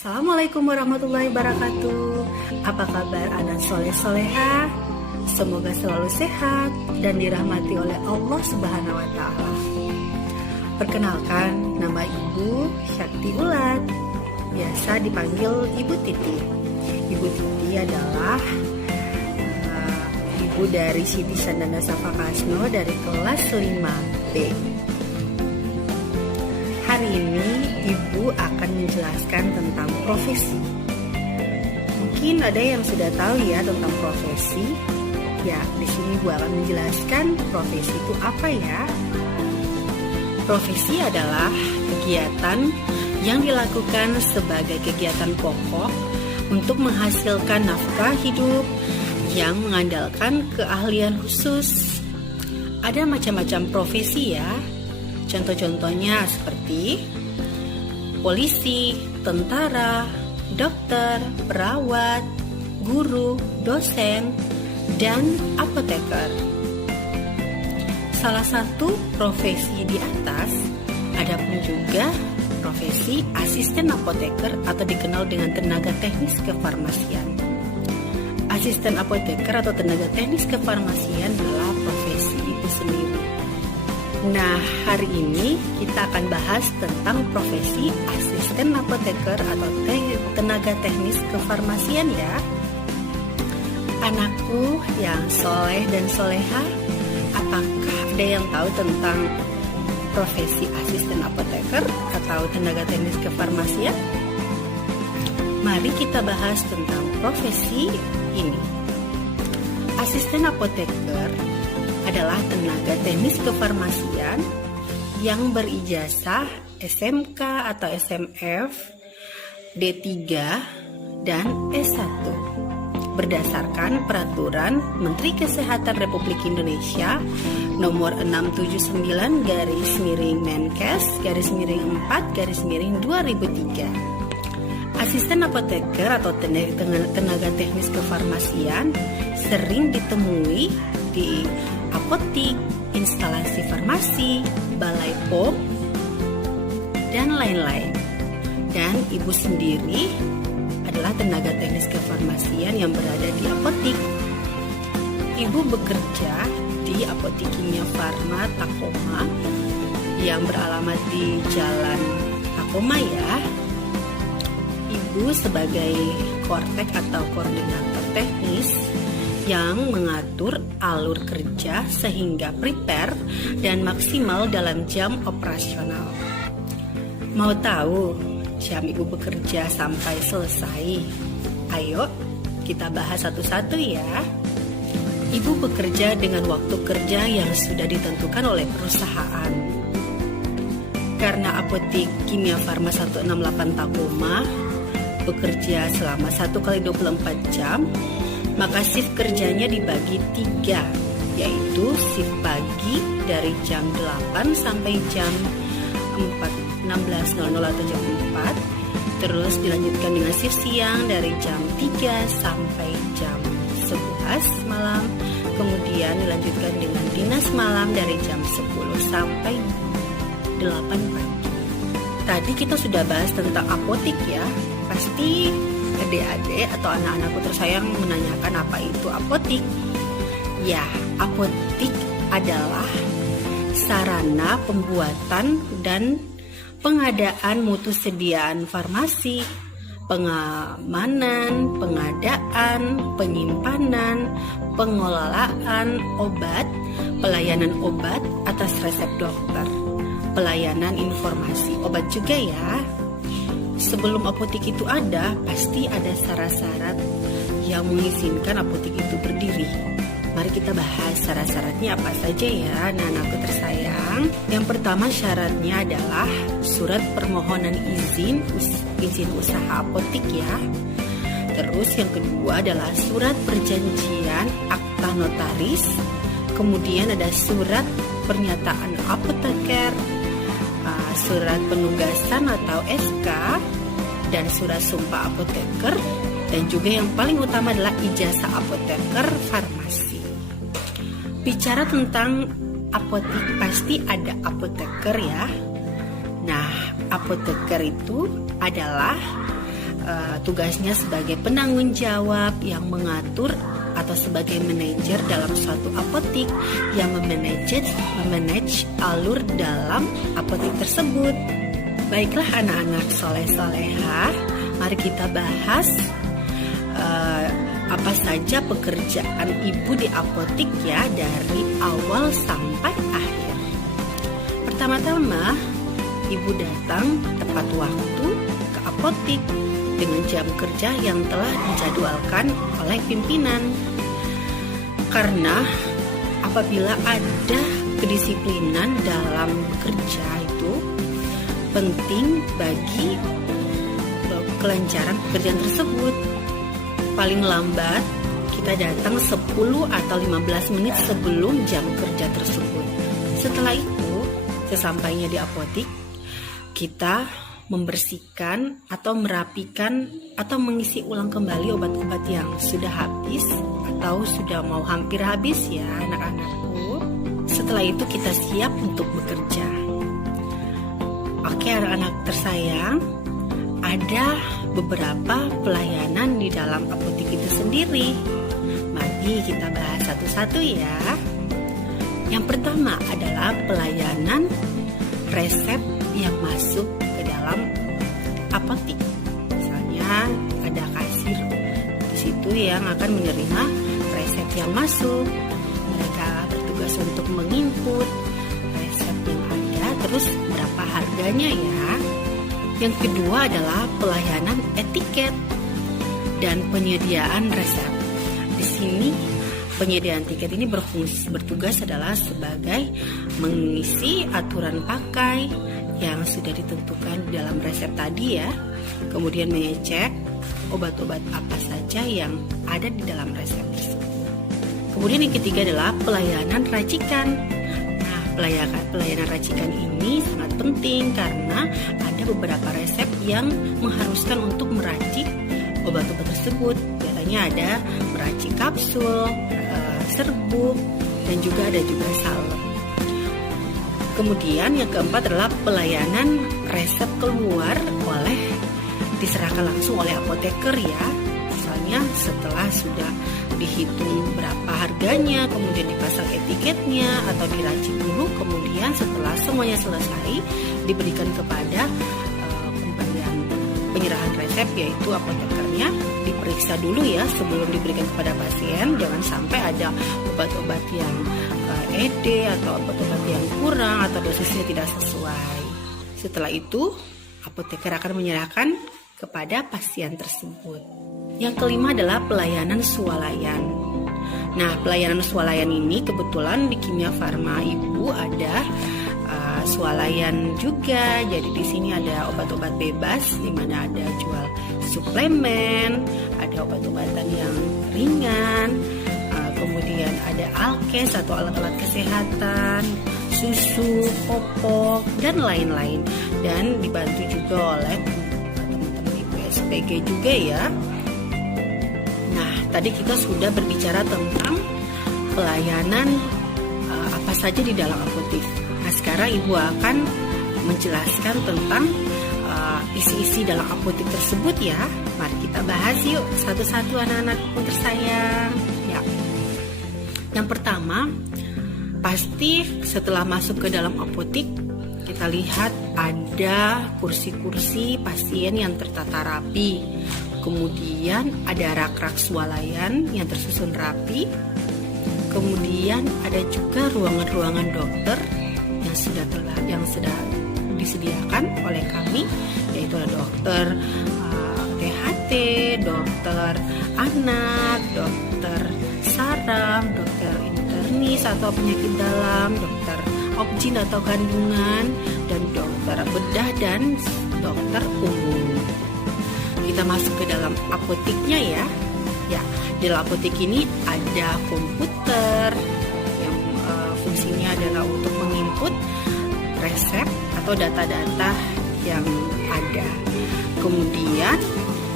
Assalamualaikum warahmatullahi wabarakatuh. Apa kabar anak soleh soleha? Semoga selalu sehat dan dirahmati oleh Allah Subhanahu wa Ta'ala. Perkenalkan, nama Ibu Syakti Ulat, biasa dipanggil Ibu Titi. Ibu Titi adalah ibu dari Siti Sandana Safa Kasno dari kelas 5B. Hari ini Ibu akan menjelaskan tentang profesi. Mungkin ada yang sudah tahu ya tentang profesi. Ya, di sini Ibu akan menjelaskan profesi itu apa ya. Profesi adalah kegiatan yang dilakukan sebagai kegiatan pokok untuk menghasilkan nafkah hidup yang mengandalkan keahlian khusus. Ada macam-macam profesi ya. Contoh-contohnya seperti polisi, tentara, dokter, perawat, guru, dosen, dan apoteker. Salah satu profesi di atas, ada pun juga profesi asisten apoteker atau dikenal dengan tenaga teknis kefarmasian. Asisten apoteker atau tenaga teknis kefarmasian adalah profesi itu sendiri. Nah, hari ini kita akan bahas tentang profesi asisten apoteker atau tenaga teknis kefarmasian ya. Anakku yang soleh dan soleha, apakah ada yang tahu tentang profesi asisten apoteker atau tenaga teknis kefarmasian? Mari kita bahas tentang profesi ini. Asisten apoteker adalah tenaga teknis kefarmasian yang berijazah SMK atau SMF, D3, dan S1 berdasarkan Peraturan Menteri Kesehatan Republik Indonesia nomor 679/Menkes/4/2003. Asisten apoteker atau tenaga teknis kefarmasian sering ditemui di apotik, instalasi farmasi, balai POM, dan lain-lain. Dan Ibu sendiri adalah tenaga teknis kefarmasian yang berada di apotik. Ibu bekerja di Apotik Kimia Farma Takoma yang beralamat di Jalan Takoma ya. Ibu sebagai kortek atau koordinator teknis yang mengatur alur kerja sehingga prepare dan maksimal dalam jam operasional. Mau tahu jam Ibu bekerja sampai selesai? Ayo kita bahas satu-satu ya. Ibu bekerja dengan waktu kerja yang sudah ditentukan oleh perusahaan. Karena Apotik Kimia Farma 168 Takoma bekerja selama 1x24 jam, maka shift kerjanya dibagi 3, yaitu shift pagi dari jam 8 sampai jam 16.00 atau jam 4, terus dilanjutkan dengan shift siang dari jam 3 sampai jam 11 malam, kemudian dilanjutkan dengan dinas malam dari jam 10 sampai 8 pagi. Tadi kita sudah bahas tentang apotik ya. Pasti adik-adik atau anak-anakku tersayang menanyakan apa itu apotik. Ya, apotik adalah sarana pembuatan dan pengadaan mutu sediaan farmasi, pengamanan, pengadaan, penyimpanan, pengelolaan obat, pelayanan obat atas resep dokter, pelayanan informasi obat juga ya. Sebelum apotik itu ada, pasti ada syarat-syarat yang mengizinkan apotik itu berdiri. Mari kita bahas syarat-syaratnya apa saja ya, anak-anakku tersayang. Yang pertama syaratnya adalah surat permohonan izin usaha apotik ya. Terus yang kedua adalah surat perjanjian akta notaris. Kemudian ada surat pernyataan apoteker, surat penugasan atau SK, dan surat sumpah apoteker, dan juga yang paling utama adalah ijazah apoteker farmasi. Bicara tentang apotik pasti ada apoteker ya. Nah, apoteker itu adalah tugasnya sebagai penanggung jawab yang mengatur atau sebagai manajer dalam suatu apotik yang memanage alur dalam apotik tersebut. Baiklah anak-anak soleh-solehah, mari kita bahas apa saja pekerjaan ibu di apotik ya, dari awal sampai akhir. Pertama-tama, ibu datang tepat waktu ke apotik dengan jam kerja yang telah dijadwalkan oleh pimpinan. Karena apabila ada kedisiplinan dalam bekerja itu penting bagi kelancaran pekerjaan tersebut. Paling lambat kita datang 10 atau 15 menit sebelum jam kerja tersebut. Setelah itu, sesampainya di apotik, kita membersihkan atau merapikan atau mengisi ulang kembali obat-obat yang sudah habis atau sudah mau hampir habis ya anak-anakku. Setelah itu kita siap untuk bekerja. Oke anak-anak tersayang, ada beberapa pelayanan di dalam apotik itu sendiri. Mari kita bahas satu-satu ya. Yang pertama adalah pelayanan resep yang masuk ke dalam apotik. Misalnya ada kasir di situ yang akan menerima resep yang masuk. Mereka bertugas untuk menginput resep yang ada, terus berapa harganya ya. Yang kedua adalah pelayanan etiket dan penyediaan resep. Di sini penyediaan tiket ini bertugas adalah sebagai mengisi aturan pakai yang sudah ditentukan dalam resep tadi ya. Kemudian mengecek obat-obat apa saja yang ada di dalam resep tersebut. Kemudian yang ketiga adalah pelayanan racikan. Nah, pelayanan racikan ini sangat penting karena ada beberapa resep yang mengharuskan untuk meracik obat-obat tersebut. Biasanya ada meracik kapsul, serbuk, dan juga ada salep. Kemudian yang keempat adalah pelayanan resep keluar diserahkan langsung oleh apoteker ya. Misalnya setelah sudah dihitung berapa harganya, kemudian dipasang etiketnya atau diracik dulu, kemudian setelah semuanya selesai diberikan kepada penyerahan resep, yaitu apotekernya diperiksa dulu ya sebelum diberikan kepada pasien. Jangan sampai ada obat-obat yang ED atau obat-obat yang kurang atau dosisnya tidak sesuai. Setelah itu apoteker akan menyerahkan kepada pasien tersebut. Yang kelima adalah pelayanan swalayan. Nah, pelayanan swalayan ini kebetulan di Kimia Farma Ibu ada swalayan juga. Jadi di sini ada obat-obat bebas di mana ada jual suplemen, ada obat-obatan yang ringan, kemudian ada alkes atau alat-alat kesehatan, susu, popok, dan lain-lain. Dan dibantu juga oleh teman-teman Ibu SPG juga ya. Nah, tadi kita sudah berbicara tentang pelayanan apa saja di dalam apotik. Nah, sekarang Ibu akan menjelaskan tentang isi-isi dalam apotik tersebut ya. Mari kita bahas yuk satu-satu anak-anakku tersayang. Ya. Yang pertama, pasti setelah masuk ke dalam apotik kita lihat ada kursi-kursi pasien yang tertata rapi. Kemudian ada rak-rak swalayan yang tersusun rapi. Kemudian ada juga ruangan-ruangan dokter yang sudah disediakan oleh kami, yaitu ada dokter THT, dokter anak, dokter saraf, dokter internis atau penyakit dalam, dokter obgyn atau kandungan, dan dokter bedah dan dokter umum. Kita masuk ke dalam apotiknya ya. Ya, di dalam apotik ini ada komputer yang fungsinya adalah untuk menginput resep atau data-data yang ada. Kemudian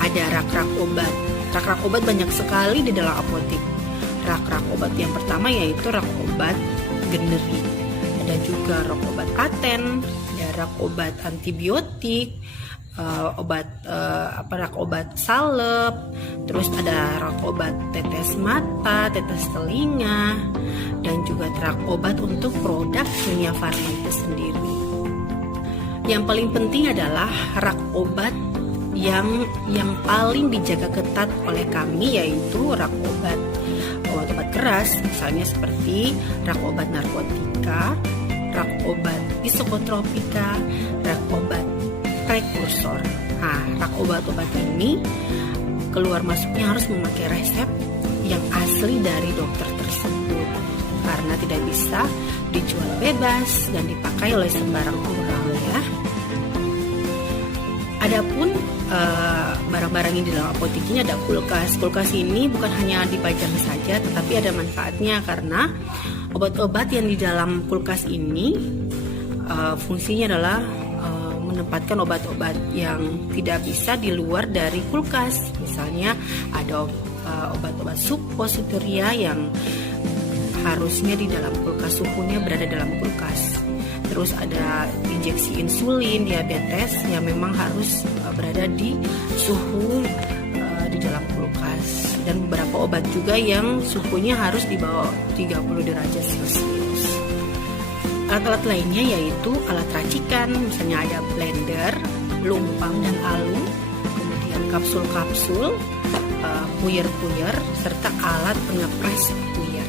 ada rak-rak obat. Rak-rak obat banyak sekali di dalam apotik. Rak-rak obat yang pertama yaitu rak obat generik. Ada juga rak obat paten, ada rak obat antibiotik, rak obat salep, terus ada rak obat tetes mata, tetes telinga, dan juga rak obat untuk produk Kimia Farma itu sendiri. Yang paling penting adalah rak obat yang paling dijaga ketat oleh kami, yaitu rak obat keras, misalnya seperti rak obat narkotika, rak obat psikotropika, rak obat prekursor. Nah, rak obat-obat ini keluar masuknya harus memakai resep yang asli dari dokter tersebut, karena tidak bisa dijual bebas dan dipakai oleh sembarang orang ya. Adapun barang-barang yang di dalam apotek ini ada kulkas. Kulkas ini bukan hanya dipajang saja, tetapi ada manfaatnya karena obat-obat yang di dalam kulkas ini fungsinya adalah menempatkan obat-obat yang tidak bisa di luar dari kulkas. Misalnya ada obat-obat suppositoria yang harusnya di dalam kulkas, suhunya berada dalam kulkas. Terus ada injeksi insulin diabetes yang memang harus berada di suhu di dalam kulkas. Dan beberapa obat juga yang suhunya harus di bawah 30 derajat Celcius. Alat-alat lainnya yaitu alat racikan, misalnya ada blender, lumpang dan alu, kemudian kapsul-kapsul, puyer-puyer, serta alat pengepres puyer.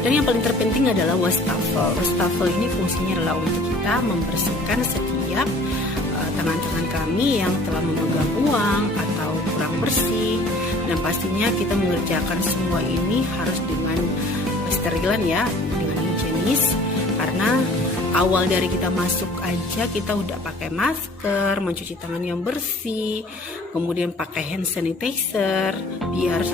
Dan yang paling terpenting adalah wastafel. Wastafel ini fungsinya adalah untuk kita membersihkan setiap tangan-tangan kami yang telah memegang uang atau kurang bersih. Dan pastinya kita mengerjakan semua ini harus dengan sterilan ya, dengan higienis. Karena awal dari kita masuk aja kita udah pakai masker, mencuci tangan yang bersih, kemudian pakai hand sanitizer biar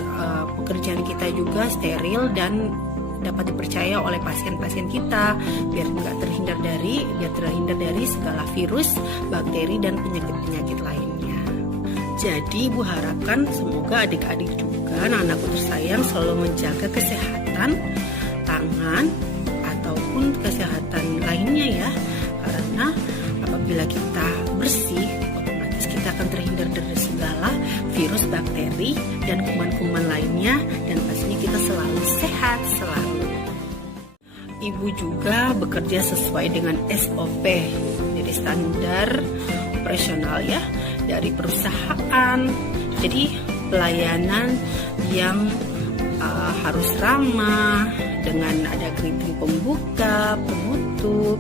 pekerjaan kita juga steril dan dapat dipercaya oleh pasien-pasien kita, biar terhindar dari segala virus, bakteri dan penyakit-penyakit lainnya. Jadi Ibu harapkan semoga adik-adik juga, anak-anakku tersayang, selalu menjaga kesehatan tangan ataupun kesehatan lainnya ya, karena apabila kita bersih otomatis kita akan terhindar dari segala virus, bakteri dan kuman-kuman lainnya, dan pastinya kita selalu sehat selalu. Ibu juga bekerja sesuai dengan SOP, jadi standar operasional ya dari perusahaan. Jadi pelayanan yang harus ramah, dengan ada keriting pembuka, penutup.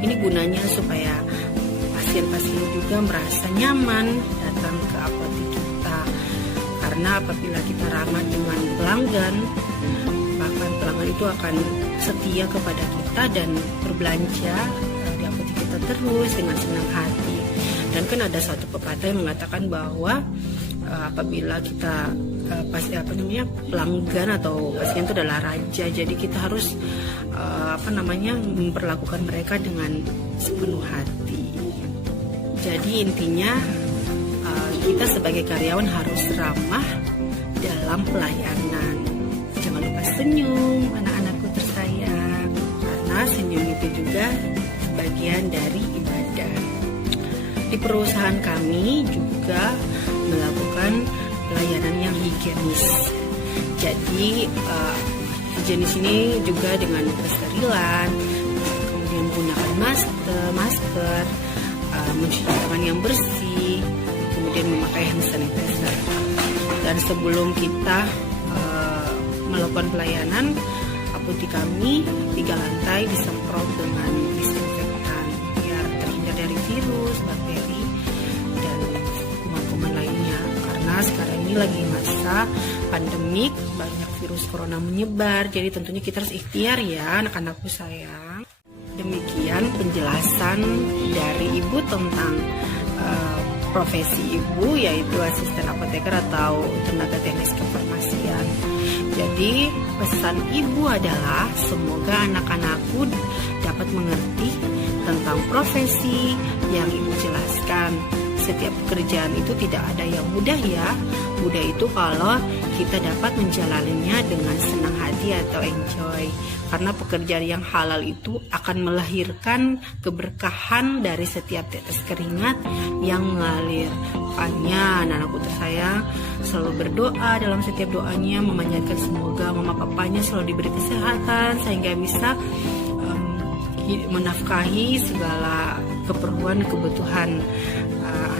Ini gunanya supaya pasien-pasien juga merasa nyaman datang ke apotek kita. Karena apabila kita ramah dengan pelanggan, bahkan pelanggan itu akan setia kepada kita dan berbelanja di apotek kita terus dengan senang hati. Dan kan ada satu pepatah yang mengatakan bahwa apabila kita pelanggan atau pasien itu adalah raja, jadi kita harus memperlakukan mereka dengan sepenuh hati. Jadi intinya kita sebagai karyawan harus ramah dalam pelayanan. Jangan lupa senyum, anak-anakku tersayang, karena senyum itu juga bagian dari ibadah. Di perusahaan kami juga melakukan pelayanan yang higienis. Jadi higienis ini juga dengan kesterilan, kemudian menggunakan masker, mencuci tangan yang bersih, kemudian memakai hand sanitizer. Dan sebelum kita melakukan pelayanan, apotek kami 3 lantai disemprot dengan disinfektan biar terhindar dari virus, bakteri, dan kuman-kuman lainnya. Karena sekarang ini lagi masa pandemik, banyak virus corona menyebar, jadi tentunya kita harus ikhtiar ya anak-anakku sayang. Demikian penjelasan dari Ibu tentang profesi Ibu, yaitu asisten apoteker atau tenaga teknis kefarmasian. Jadi pesan Ibu adalah semoga anak-anakku dapat mengerti tentang profesi yang Ibu jelaskan, setiap pekerjaan itu tidak ada yang mudah ya. Mudah itu kalau kita dapat menjalaninya dengan senang hati atau enjoy. Karena pekerjaan yang halal itu akan melahirkan keberkahan dari setiap tetes keringat yang mengalir. Makanya anak-anakku tersayang selalu berdoa dalam setiap doanya, memanjatkan semoga mama papanya selalu diberi kesehatan sehingga bisa menafkahi segala keperluan kebutuhan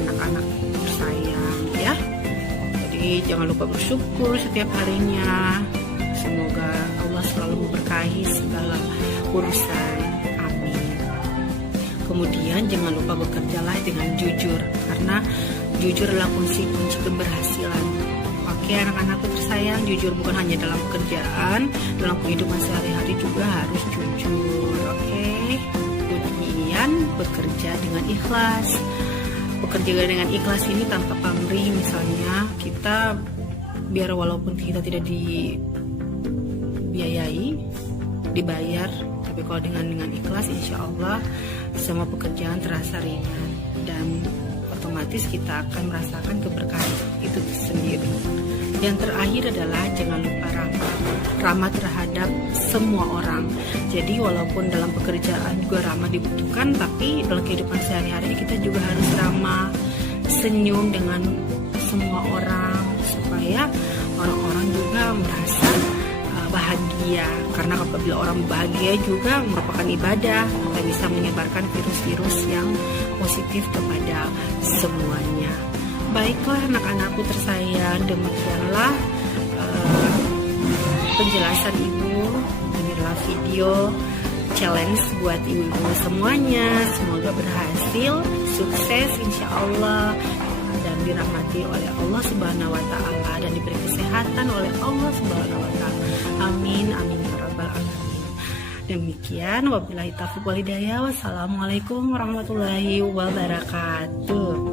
anak-anak tersayang ya. Jadi jangan lupa bersyukur setiap harinya. Semoga Allah selalu memberkahi segala urusan. Amin. Kemudian jangan lupa bekerjalah dengan jujur, karena jujur adalah kunci keberhasilan. Oke anak-anakku tersayang, jujur bukan hanya dalam pekerjaan, dalam kehidupan sehari-hari juga harus jujur. Oke. Kemudian bekerja dengan ikhlas. Bekerja dengan ikhlas ini tanpa pamrih, misalnya kita biar walaupun kita tidak dibiayai, dibayar, tapi kalau dengan ikhlas insya Allah semua pekerjaan terasa ringan dan otomatis kita akan merasakan keberkahan itu sendiri. Yang terakhir adalah jangan lupa ramah terhadap semua orang. Jadi walaupun dalam pekerjaan juga ramah dibutuhkan, tapi dalam kehidupan sehari-hari kita juga harus ramah, senyum dengan semua orang supaya orang-orang juga merasa bahagia. Karena apabila orang bahagia juga merupakan ibadah, kita bisa menyebarkan virus-virus yang positif kepada semuanya. Baiklah anak-anakku tersayang, demikianlah penjelasan ibu. Inilah video challenge buat ibu-ibu semuanya. Semoga berhasil, sukses insya Allah, dan dirahmati oleh Allah Subhanahu wa Ta'ala, dan diberi kesehatan oleh Allah Subhanahu wa Ta'ala. Amin amin ya rabbal alamin. Demikian wabillahi taufiq wal hidayah. Wassalamualaikum warahmatullahi wabarakatuh.